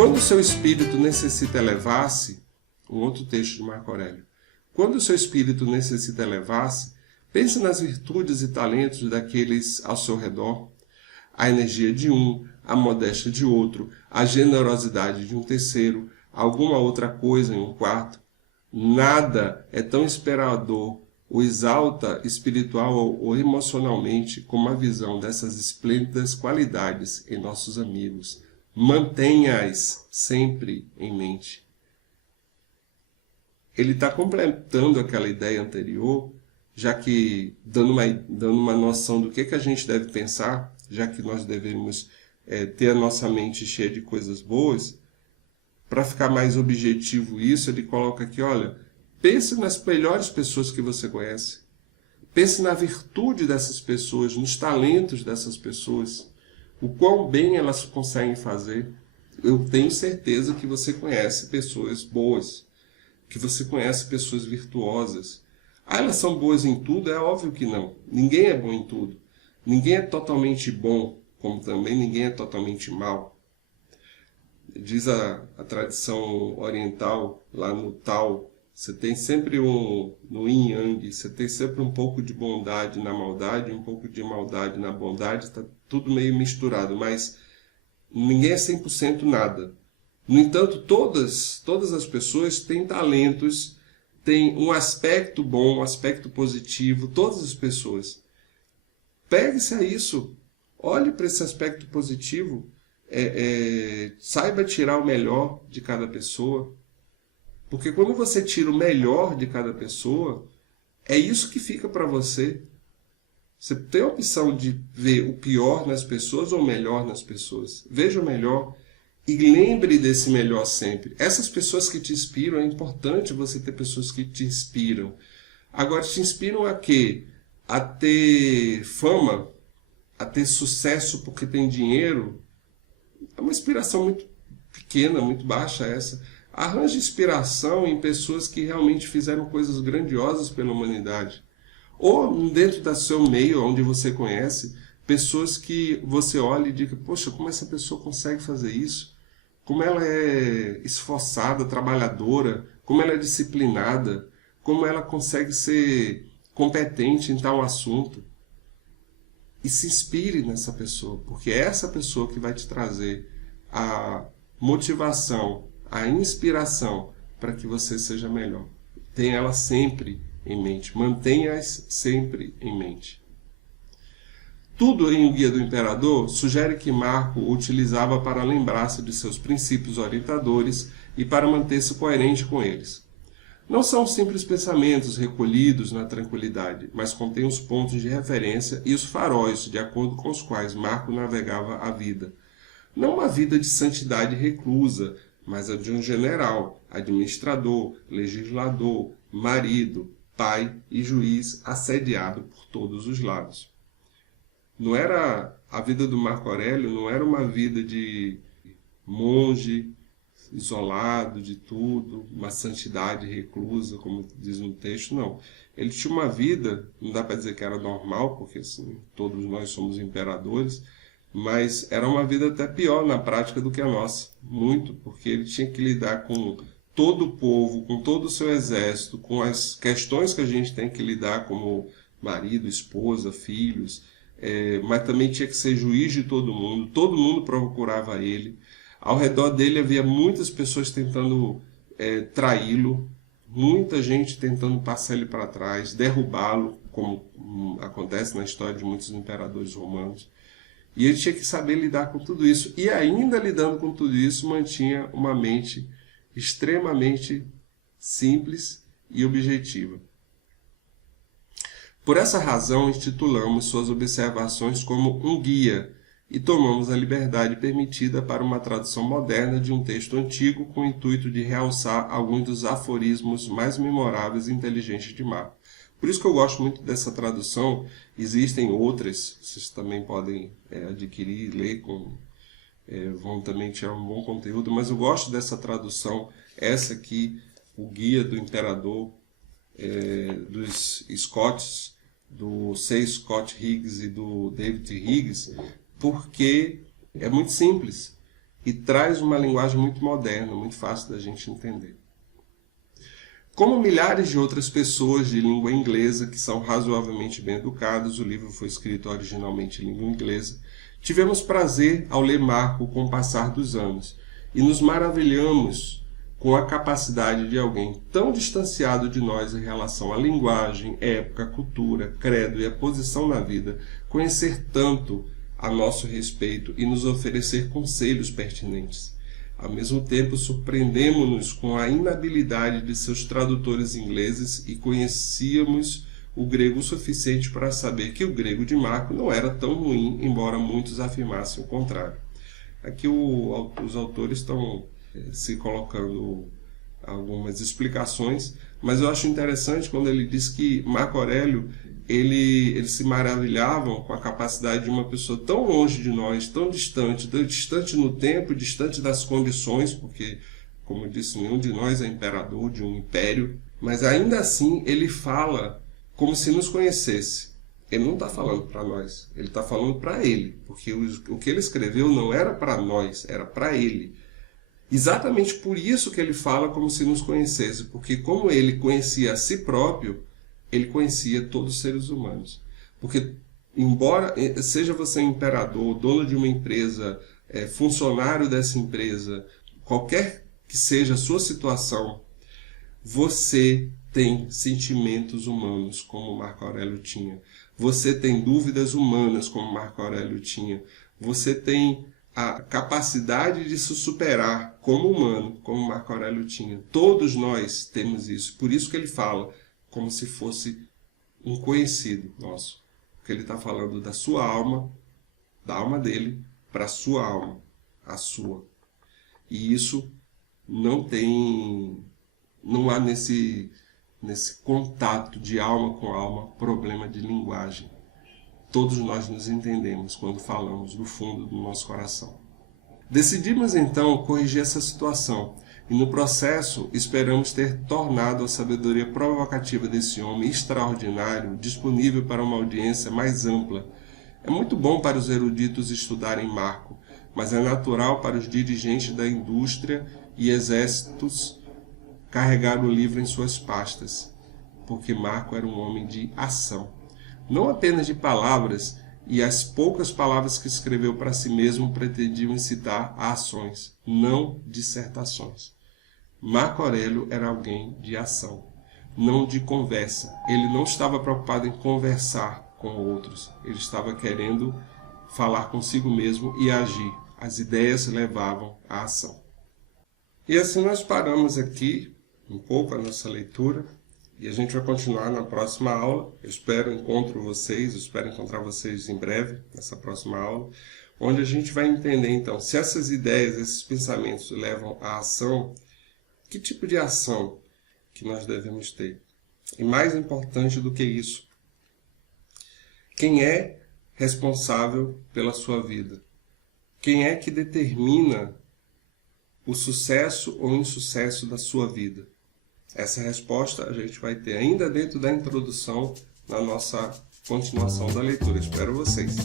Quando o seu espírito necessita elevar-se, um outro texto de Marco Aurélio, quando o seu espírito necessita elevar-se, pense nas virtudes e talentos daqueles ao seu redor, a energia de um, a modéstia de outro, a generosidade de um terceiro, alguma outra coisa em um quarto. Nada é tão inspirador ou exalta espiritual ou emocionalmente como a visão dessas esplêndidas qualidades em nossos amigos. Mantenha-as sempre em mente. Ele está completando aquela ideia anterior, já que dando uma noção do que a gente deve pensar, já que nós devemos ter a nossa mente cheia de coisas boas. Para ficar mais objetivo isso, ele coloca aqui, olha, pense nas melhores pessoas que você conhece. Pense na virtude dessas pessoas, nos talentos dessas pessoas, o quão bem elas conseguem fazer. Eu tenho certeza que você conhece pessoas boas, que você conhece pessoas virtuosas. Ah, elas são boas em tudo? É óbvio que não. Ninguém é bom em tudo. Ninguém é totalmente bom, como também ninguém é totalmente mal. Diz a tradição oriental, lá no Tao, você tem sempre no Yin Yang, você tem sempre um pouco de bondade na maldade, um pouco de maldade na bondade, está tudo meio misturado, mas ninguém é 100% nada. No entanto, todas as pessoas têm talentos, têm um aspecto bom, um aspecto positivo, todas as pessoas. Pegue-se a isso, olhe para esse aspecto positivo, saiba tirar o melhor de cada pessoa, porque quando você tira o melhor de cada pessoa, é isso que fica para você. Você tem a opção de ver o pior nas pessoas ou o melhor nas pessoas. Veja o melhor e lembre desse melhor sempre. Essas pessoas que te inspiram, é importante você ter pessoas que te inspiram. Agora, te inspiram a quê? A ter fama, a ter sucesso porque tem dinheiro? É uma inspiração muito pequena, muito baixa essa. Arranje inspiração em pessoas que realmente fizeram coisas grandiosas pela humanidade. Ou dentro do seu meio, onde você conhece, pessoas que você olha e diga, poxa, como essa pessoa consegue fazer isso? Como ela é esforçada, trabalhadora, como ela é disciplinada, como ela consegue ser competente em tal assunto. E se inspire nessa pessoa, porque é essa pessoa que vai te trazer a motivação, a inspiração para que você seja melhor. Tenha ela sempre em mente, mantenha-as sempre em mente. Tudo em O Guia do Imperador sugere que Marco o utilizava para lembrar-se de seus princípios orientadores e para manter-se coerente com eles. Não são simples pensamentos recolhidos na tranquilidade, mas contêm os pontos de referência e os faróis de acordo com os quais Marco navegava a vida. Não uma vida de santidade reclusa, mas a de um general, administrador, legislador, marido, pai e juiz assediado por todos os lados. Não era a vida do Marco Aurélio, não era uma vida de monge isolado de tudo, uma santidade reclusa, como diz no texto, não. Ele tinha uma vida, não dá para dizer que era normal, porque assim, todos nós somos imperadores, mas era uma vida até pior na prática do que a nossa, muito, porque ele tinha que lidar com todo o povo, com todo o seu exército, com as questões que a gente tem que lidar como marido, esposa, filhos, mas também tinha que ser juiz de todo mundo procurava ele. Ao redor dele havia muitas pessoas tentando traí-lo, muita gente tentando passar ele para trás, derrubá-lo, como acontece na história de muitos imperadores romanos. E ele tinha que saber lidar com tudo isso. E ainda lidando com tudo isso, mantinha uma mente extremamente simples e objetiva. Por essa razão, intitulamos suas observações como um guia e tomamos a liberdade permitida para uma tradução moderna de um texto antigo com o intuito de realçar alguns dos aforismos mais memoráveis e inteligentes de Marco. Por isso que eu gosto muito dessa tradução. Existem outras, vocês também podem adquirir, ler, vão também tirar um bom conteúdo, mas eu gosto dessa tradução, essa aqui, o Guia do Imperador, dos Scotts, do C. Scott Higgs e do David Higgs, porque é muito simples. e traz uma linguagem muito moderna, muito fácil da gente entender. Como milhares de outras pessoas de língua inglesa que são razoavelmente bem educadas, o livro foi escrito originalmente em língua inglesa, tivemos prazer ao ler Marco com o passar dos anos e nos maravilhamos com a capacidade de alguém tão distanciado de nós em relação à linguagem, época, cultura, credo e a posição na vida, conhecer tanto a nosso respeito e nos oferecer conselhos pertinentes. Ao mesmo tempo, surpreendemos-nos com a inabilidade de seus tradutores ingleses e conhecíamos o grego o suficiente para saber que o grego de Marco não era tão ruim, embora muitos afirmassem o contrário. Aqui os autores estão se colocando algumas explicações, mas eu acho interessante quando ele diz que Marco Aurélio eles se maravilhavam com a capacidade de uma pessoa tão longe de nós, tão distante, distante no tempo, distante das condições, porque, como eu disse, nenhum de nós é imperador de um império, mas ainda assim ele fala como se nos conhecesse. Ele não está falando para nós, ele está falando para ele, porque o que ele escreveu não era para nós, era para ele. Exatamente por isso que ele fala como se nos conhecesse, porque como ele conhecia a si próprio, ele conhecia todos os seres humanos. Porque, embora seja você imperador, dono de uma empresa, funcionário dessa empresa, qualquer que seja a sua situação, você tem sentimentos humanos, como Marco Aurélio tinha. Você tem dúvidas humanas, como Marco Aurélio tinha. Você tem a capacidade de se superar como humano, como Marco Aurélio tinha. Todos nós temos isso. Por isso que ele fala como se fosse um conhecido nosso. Porque ele está falando da sua alma, da alma dele, para a sua alma, a sua. E isso não há nesse contato de alma com alma problema de linguagem. Todos nós nos entendemos quando falamos do fundo do nosso coração. Decidimos então corrigir essa situação e no processo esperamos ter tornado a sabedoria provocativa desse homem extraordinário disponível para uma audiência mais ampla. É muito bom para os eruditos estudarem Marco, mas é natural para os dirigentes da indústria e exércitos carregar o livro em suas pastas, porque Marco era um homem de ação. Não apenas de palavras, e as poucas palavras que escreveu para si mesmo pretendiam incitar a ações, não dissertações. Marco Aurélio era alguém de ação, não de conversa. Ele não estava preocupado em conversar com outros, ele estava querendo falar consigo mesmo e agir. As ideias levavam à ação. E assim nós paramos aqui um pouco a nossa leitura. E a gente vai continuar na próxima aula. Eu espero encontrar vocês em breve, nessa próxima aula, onde a gente vai entender, então, se essas ideias, esses pensamentos levam à ação, que tipo de ação que nós devemos ter? E mais importante do que isso, quem é responsável pela sua vida? Quem é que determina o sucesso ou insucesso da sua vida? Essa resposta a gente vai ter ainda dentro da introdução na nossa continuação da leitura. Espero vocês!